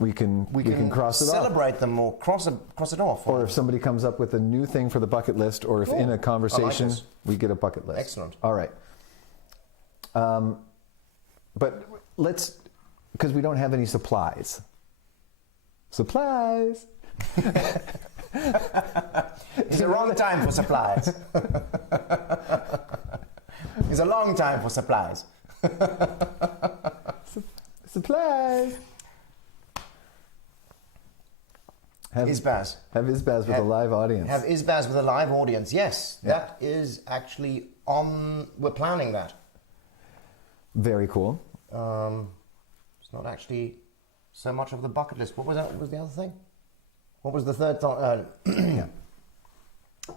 We can cross it off. celebrate them or cross it off. Or if somebody comes up with a new thing for the bucket list, or if in a conversation this. we get a bucket list. Excellent. All right. But let's, because we don't have any supplies. Supplies. It's a wrong time for supplies. It's a long time for supplies. Supplies. Have Isbaz. with a live audience. Have Isbaz with a live audience. Yes, that is actually on. We're planning that. Very cool. It's not actually so much of the bucket list. What was that? What was the other thing? What was the third thought? Yeah.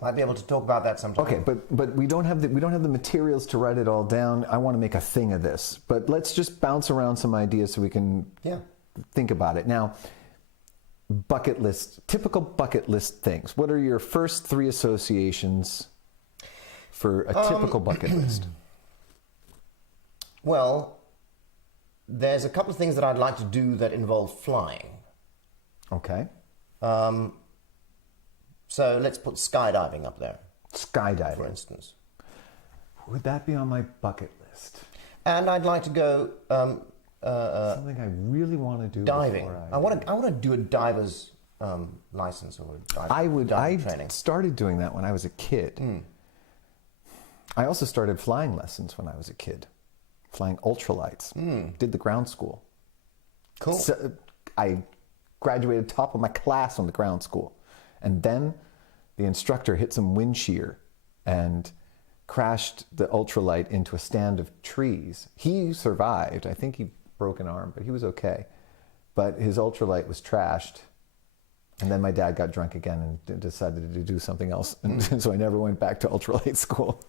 Might be able to talk about that sometime. Okay, but we don't have the materials to write it all down. I want to make a thing of this, but let's just bounce around some ideas so we can think about it. Now, bucket list, typical bucket list things. What are your first three associations for a typical bucket list? Well, there's a couple of things that I'd like to do that involve flying. Okay. So let's put skydiving up there, Skydiving. for instance. Would that be on my bucket list? And I'd like to go Something I really want to do. diving. before I want to do a diver's license or a diving I training. started doing that when I was a kid. I also started flying lessons when I was a kid, flying ultralights. Did the ground school. Cool. So, I graduated top of my class on the ground school. And then the instructor hit some wind shear and crashed the ultralight into a stand of trees. He survived. I think he broke an arm, but he was okay. But his ultralight was trashed. And then my dad got drunk again and decided to do something else. And so I never went back to ultralight school.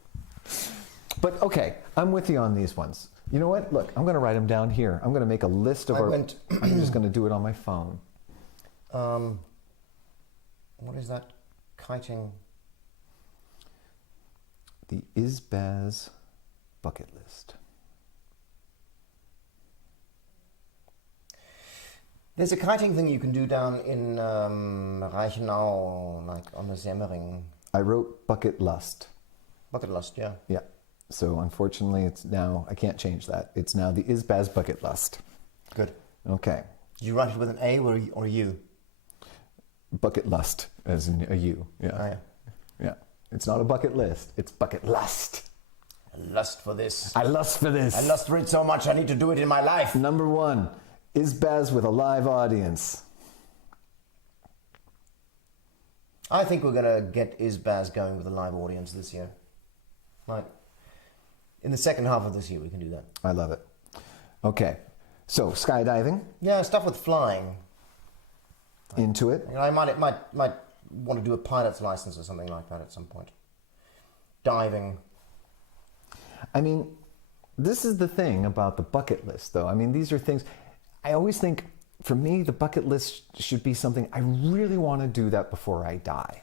But okay, I'm with you on these ones. You know what? Look, I'm going to write them down here. I'm going to make a list of I'm just going to do it on my phone. What is that? Kiting. The Isbaz bucket list. There's a kiting thing you can do down in Reichenau, like on the Semmering. I wrote bucket lust. Bucket lust, yeah. Yeah. So unfortunately, it's now, I can't change that. It's now the Isbaz bucket lust. Good. Okay. Did you write it with an A or a U? Bucket lust, as in a U. Yeah. Oh, yeah. Yeah. It's not a bucket list. It's bucket lust. I lust for this. I lust for this. I lust for it so much I need to do it in my life. Number one, Isbaz with a live audience. I think we're going to get Isbaz going with a live audience this year. Like, in the second half of this year, we can do that. I love it. Okay. So skydiving, Yeah, stuff with flying. into it. You know, I might want to do a pilot's license or something like that at some point. Diving. I mean, this is the thing about the bucket list, though. I mean, these are things. I always think, for me, the bucket list should be something I really want to do that before I die.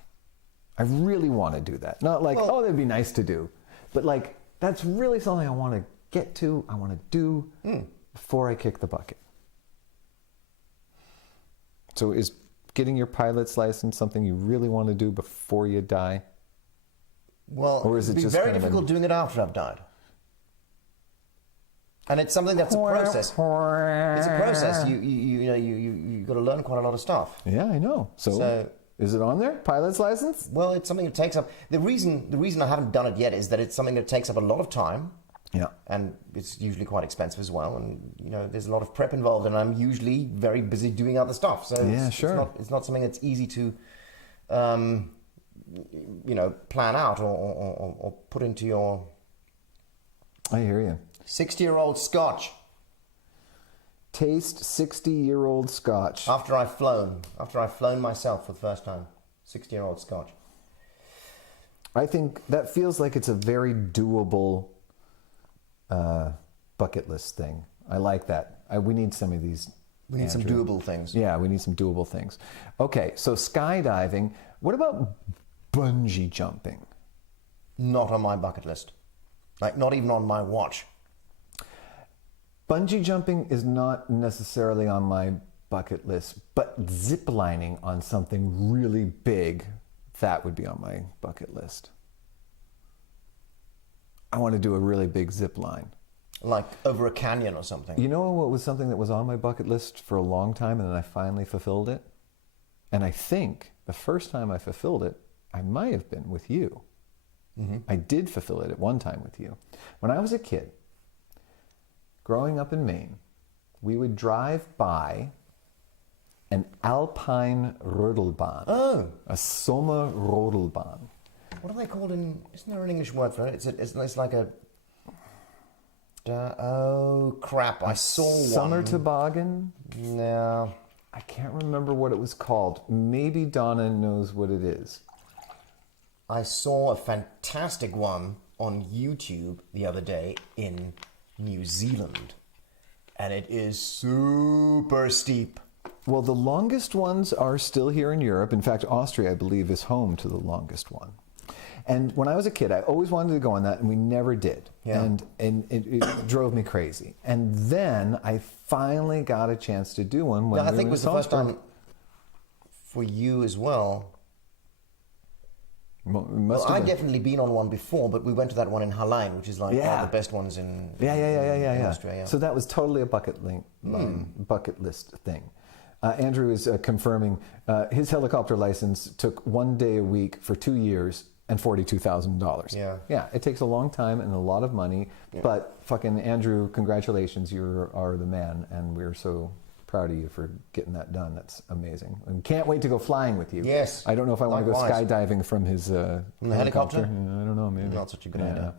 I really want to do that. Not like, Well- oh, that'd be nice to do, but like that's really something I want to get to. I want to do before I kick the bucket. So, is getting your pilot's license something you really want to do before you die? Well, Or is it it'd be just very kind of difficult doing it after I've died. And it's something that's a process. It's a process. You got to learn quite a lot of stuff. Yeah, I know. So, is it on there? Pilot's license? Well, it's something that takes up. The reason I haven't done it yet is that it's something that takes up a lot of time. Yeah. And it's usually quite expensive as well. And there's a lot of prep involved, and I'm usually very busy doing other stuff. So Yeah, sure. it's not something that's easy to, plan out or put into your I hear you. 60-year-old Scotch. Taste 60-year-old Scotch. After I've flown myself for the first time, 60-year-old Scotch. I think that feels like it's a very doable bucket list thing. I like that. We need some of these. We need some Andrew. doable things. Yeah, we need some doable things. Okay, so skydiving. What about bungee jumping? Not on my bucket list. Like, not even on my watch. Bungee jumping is not necessarily on my bucket list, but ziplining on something really big, that would be on my bucket list. I want to do a really big zip line. Like over a canyon or something. You know what was something that was on my bucket list for a long time and then I finally fulfilled it? And I think the first time I fulfilled it, I might have been with you. Mm-hmm. I did fulfill it at one time with you. When I was a kid, growing up in Maine, we would drive by an Alpine Rodelbahn. Oh. A Sommer Rodelbahn. What are they called in... Isn't there an English word for it? It's like a... oh, crap. I saw one. Summer toboggan? No. I can't remember what it was called. Maybe Donna knows what it is. I saw a fantastic one on YouTube the other day in New Zealand. And it is super steep. Well, the longest ones are still here in Europe. In fact, Austria, I believe, is home to the longest one. And when I was a kid, I always wanted to go on that, and we never did. Yeah. And it drove me crazy. And then I finally got a chance to do one when I we think were it was in the first Salzburg. time for you as well. Well, Well, I'd definitely been on one before, but we went to that one in Hallein, which is like one Yeah. of the best ones in Yeah. Austria. Yeah. So that was totally a bucket list thing. Andrew is confirming his helicopter license took 1 day a week for 2 years and $42,000. Yeah. Yeah, it takes a long time and a lot of money, but fucking Andrew, congratulations, you are the man, and we're so proud of you for getting that done. That's amazing. And can't wait to go flying with you. Yes, I don't know if I want to go likewise. skydiving from his From the helicopter? Yeah, I don't know, maybe. Not such a good idea.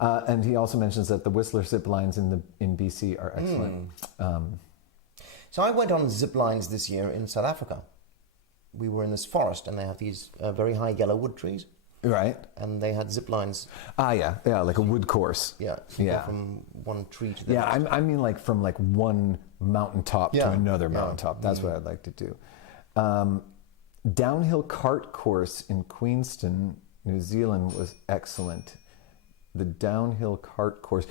And he also mentions that the Whistler zip lines in BC are excellent. So I went on zip lines this year in South Africa. We were in this forest, and they have these very high yellow wood trees, Right. and they had zip lines. Yeah, like a wood course. Yeah, so you go Yeah. from one tree to the Yeah, next. I mean like from like one mountaintop to Yeah, another yeah. mountaintop. That's what I'd like to do. Downhill cart course in Queenston, New Zealand was excellent. The downhill cart course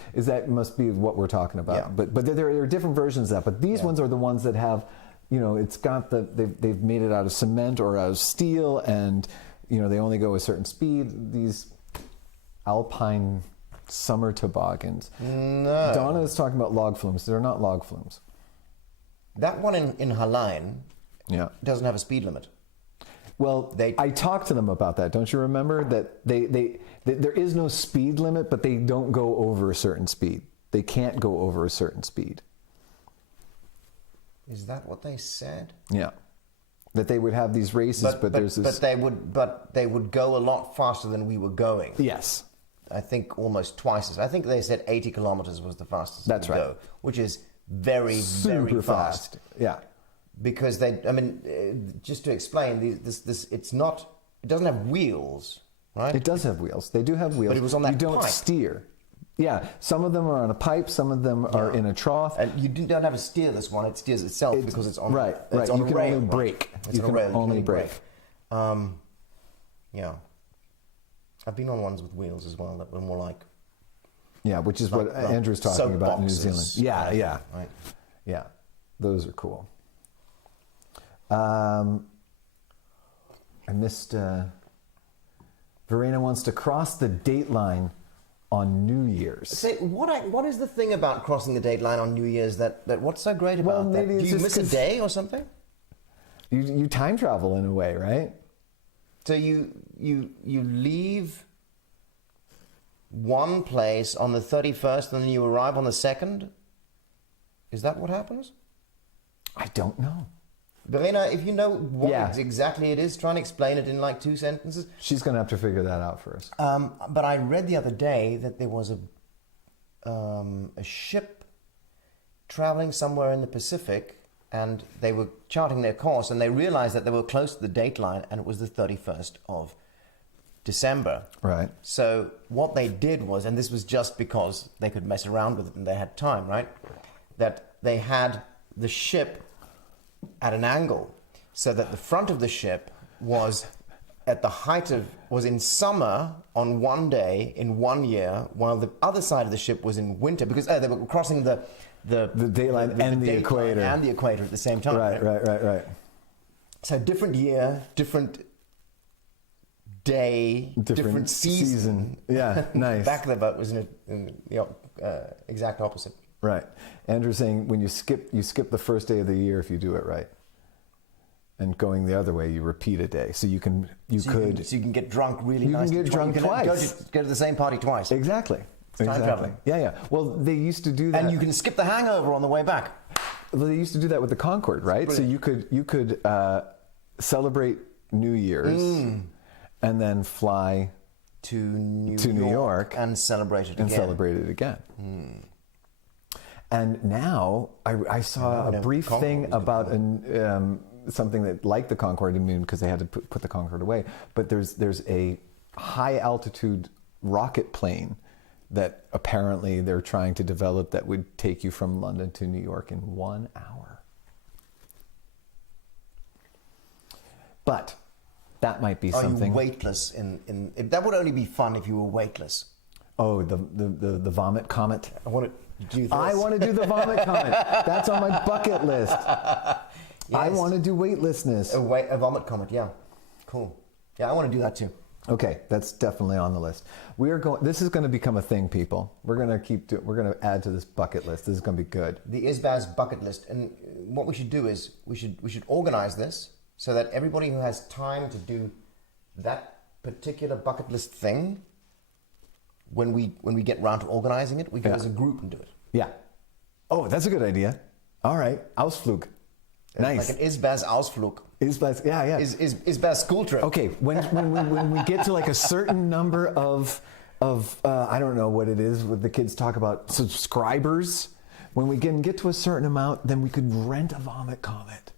must be what we're talking about. Yeah. But there are different versions of that. But these ones are the ones that have, it's got they've made it out of cement or out of steel, and they only go a certain speed. These Alpine summer toboggans. No. Donna is talking about log flumes. They're not log flumes. That one in Hallein Yeah. doesn't have a speed limit. Well, I talked to them about that. Don't you remember that there is no speed limit, but they don't go over a certain speed. They can't go over a certain speed. Is that what they said? Yeah. That they would have these races, but there's this. But they would go a lot faster than we were going. Yes. I think almost twice as. I think they said 80 kilometers was the fastest. That's they would right. go, which is very, Super very fast. Yeah. Because just to explain, it's not, it doesn't have wheels, right? It does have wheels. They do have wheels. But it was on that You don't pipe. steer. Yeah, some of them are on a pipe, some of them are in a trough. And you don't have to steer this one; it steers itself because it's on. Right. It's on You a can rail, only right? brake. It's You on a can rail, only brake. Yeah. I've been on ones with wheels as well that were more like. Yeah, which is what Andrew's talking about in New Zealand. soapboxes. Yeah. Right. Yeah, those are cool. I missed. Verena wants to cross the date line on New Year's. Say, what is the thing about crossing the date line on New Year's that what's so great about Well, that? maybe Do it's you just miss a 'cause- day or something? You time travel in a way, right? So you leave one place on the 31st and then you arrive on the 2nd? Is that what happens? I don't know. Verena, if you know what Yeah. exactly it is, try and explain it in like 2 sentences. She's going to have to figure that out for us. But I read the other day that there was a ship traveling somewhere in the Pacific, and they were charting their course, and they realized that they were close to the date line, and it was the 31st of December. Right. So what they did was, and this was just because they could mess around with it and they had time, right? That they had the ship at an angle, so that the front of the ship was at the height of, was in summer on one day in 1 year, while the other side of the ship was in winter, because they were crossing the date line and the date line equator. and the equator at the same time. Right. So different year, different day, different season. Yeah, nice. Back of the boat was in the exact opposite. Right. Andrew's saying when you skip the first day of the year if you do it right. And going the other way, you repeat a day. So you can get drunk really You can nicely. get drunk twice. Go to the same party twice. Exactly. time traveling. Yeah. Well, they used to do that. And you can skip the hangover on the way back. Well, they used to do that with the Concorde, right? So you could celebrate New Year's and then fly To New York and celebrate it and again. celebrate it again. And now I saw a brief Concorde thing was good about something that like the Concorde, I mean, because they had to put the Concorde away. But there's a high altitude rocket plane that apparently they're trying to develop that would take you from London to New York in 1 hour. But that might be something. Are you weightless? That would only be fun if you were weightless. Oh, the vomit comet. I want to do this. I want to do the vomit comet. That's on my bucket list. I Yes. want to do weightlessness. A vomit comet, yeah. Cool. Yeah, I want to do that too. Okay, that's definitely on the list. This is going to become a thing, people. We're going to add to this bucket list. This is going to be good. The ISBAS bucket list. And what we should do is we should organize this so that everybody who has time to do that particular bucket list thing, when we get round to organizing it, we go as a group and do it. Yeah. Oh, that's a good idea. All right, Ausflug. Nice. Like an ISBAS Ausflug. Yeah. ISBAS school trip. Okay, when we get to like a certain number of I don't know what it is, what the kids talk about, subscribers, when we can get to a certain amount, then we could rent a vomit comet.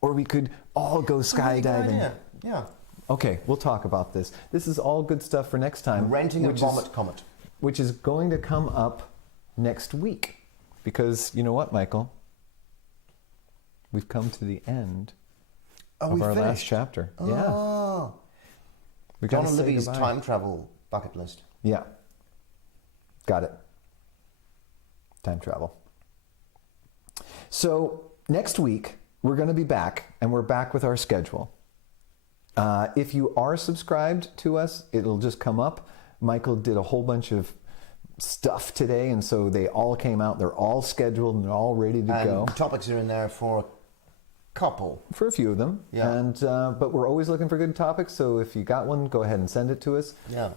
Or we could all go skydiving. Yeah. Okay, we'll talk about this. This is all good stuff for next time. Renting a vomit comet. Which is going to come up next week. Because you know what, Michael? We've come to the end of our last chapter. Yeah. Oh. We John gotta and say Libby's goodbye. time travel bucket list. Yeah. Got it. Time travel. So next week, we're going to be back, and we're back with our schedule. If you are subscribed to us, it'll just come up. Michael did a whole bunch of stuff today, and so they all came out. They're all scheduled, and they're all ready to go. The topics are in there for a couple. For a few of them. Yeah. And but we're always looking for good topics, so if you got one, go ahead and send it to us. Yeah.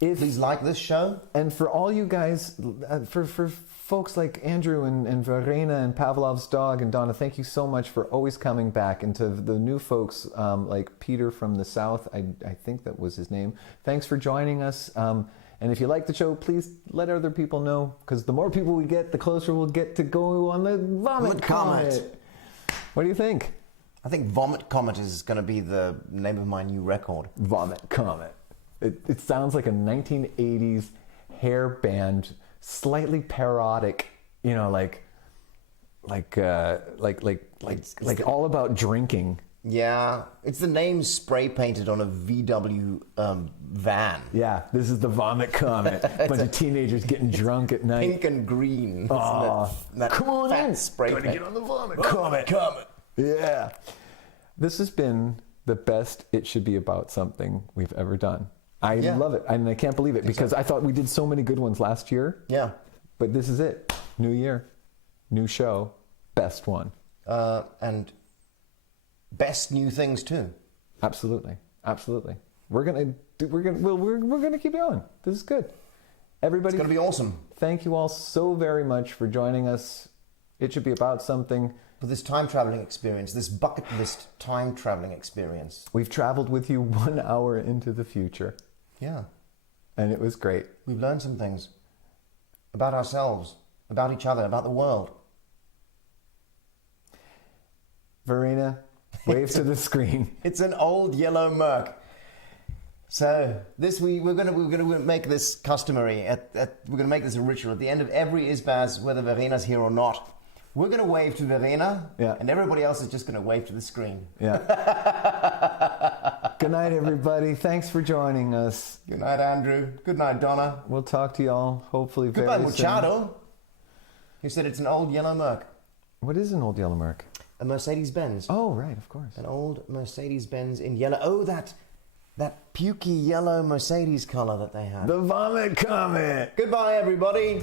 If Please like this show. And for all you guys, for folks like Andrew and Verena and Pavlov's dog and Donna, thank you so much for always coming back. And to the new folks like Peter from the South, I think that was his name. Thanks for joining us. And if you like the show, please let other people know, because the more people we get, the closer we'll get to go on the Vomit Comet. What do you think? I think Vomit Comet is going to be the name of my new record. Vomit Comet. It sounds like a 1980s hair band, slightly parodic, you know, like all about drinking. Yeah, it's the name spray painted on a VW van. Yeah, this is the Vomit Comet. A bunch of teenagers getting drunk at night. Pink and green. Aw, that come on fat in. spray Gotta paint. get on the Vomit Comet. Yeah. This has been the best It Should Be About Something we've ever done. I love it, and I can't believe it, because I thought we did so many good ones last year. Yeah. But this is it. New year, new show, best one. And best new things too. Absolutely, absolutely. We're gonna keep going. This is good. Everybody, It's going to be awesome. thank you all so very much for joining us. It Should Be About Something. For this time traveling experience, this bucket list time traveling experience. We've traveled with you 1 hour into the future, Yeah. and it was great. We've learned some things about ourselves, about each other, about the world. Verena, wave to the screen. It's an old yellow Merc. So this we're gonna make this customary. We're gonna make this a ritual at the end of every Isbaz, whether Verena's here or not. We're gonna wave to Verena, Yeah. and everybody else is just gonna wave to the screen. Yeah. Good night, everybody. Thanks for joining us. Good night, Andrew. Good night, Donna. We'll talk to y'all hopefully Goodbye, very soon. Muchado. He said it's an old yellow Merc, What is an old yellow Merc? a Mercedes-Benz. Oh, right, of course. An old Mercedes-Benz in yellow. Oh, that pukey yellow Mercedes color that they had. The Vomit Comet. Goodbye, everybody.